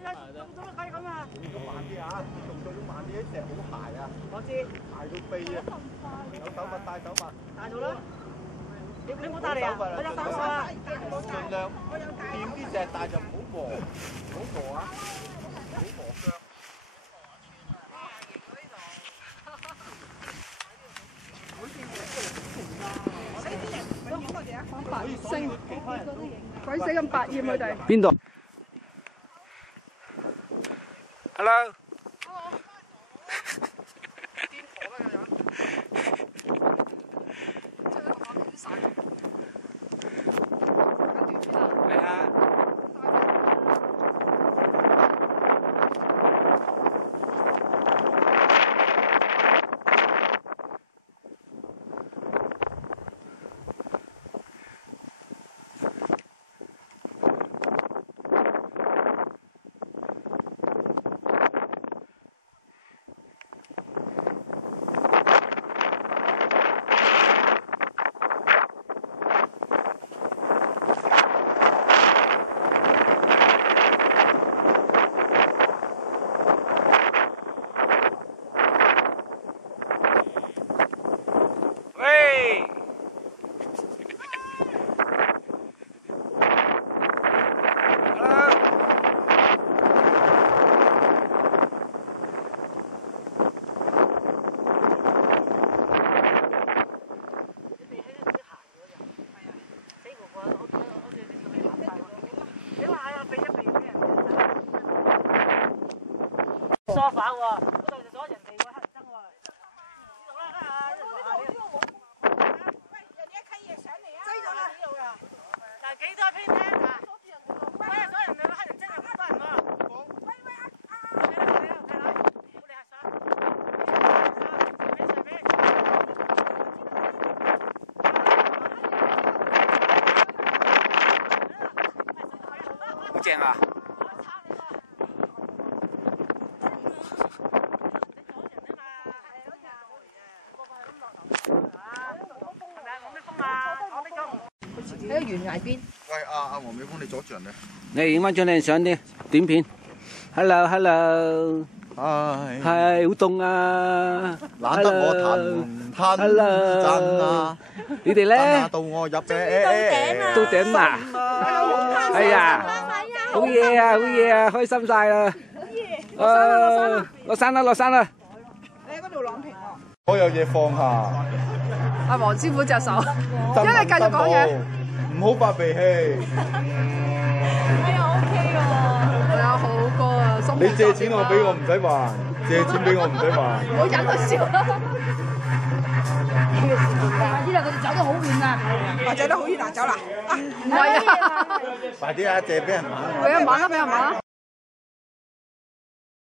做乜可以咁啊？咁慢啲啊，動作要慢啲，啲石好鞋啊。我知。鞋到飛啊！有手襪帶手襪。帶咗啦。你冇帶嚟啊？我有帶手啊。盡量掂啲石，但係就唔好磨，唔好磨啊，唔好磨腳。 鬼死咁百厭佢哋。邊度 ？Hello。嚟啊！梳化喎，嗰度就咗人哋喎，黑人憎喎。呢度啦，喂，人哋一契嘢上嚟啊！擠咗啦。嗱，幾多篇咧？嗱，喂，所有人哋黑人憎啊，咁多人喎。喂喂好正啊！ 喺個懸崖邊。喂，阿黃美峰，你阻住人啊！你影翻張靚相啲短片。Hello，Hello。係好凍啊！懶得我騰震啊！你哋咧？到我入嘅到頂啊！係啊！好嘢啊！好嘢啊！開心晒啦！落山啦！落山啦！你喺嗰度朗屏喎。我有嘢放下。阿黃師傅隻手，因為繼續講嘢。唔好發脾氣。哎呀 ，OK 喎，係啊，好歌啊，心。你借錢我俾我唔使還，借錢俾我唔使還。唔好忍佢笑啦。快啲啦，佢哋走得好遠啊！我走得好遠啊，走啦！啊，唔係啊！快啲啊，借俾人玩。俾人玩啦，俾人玩啦！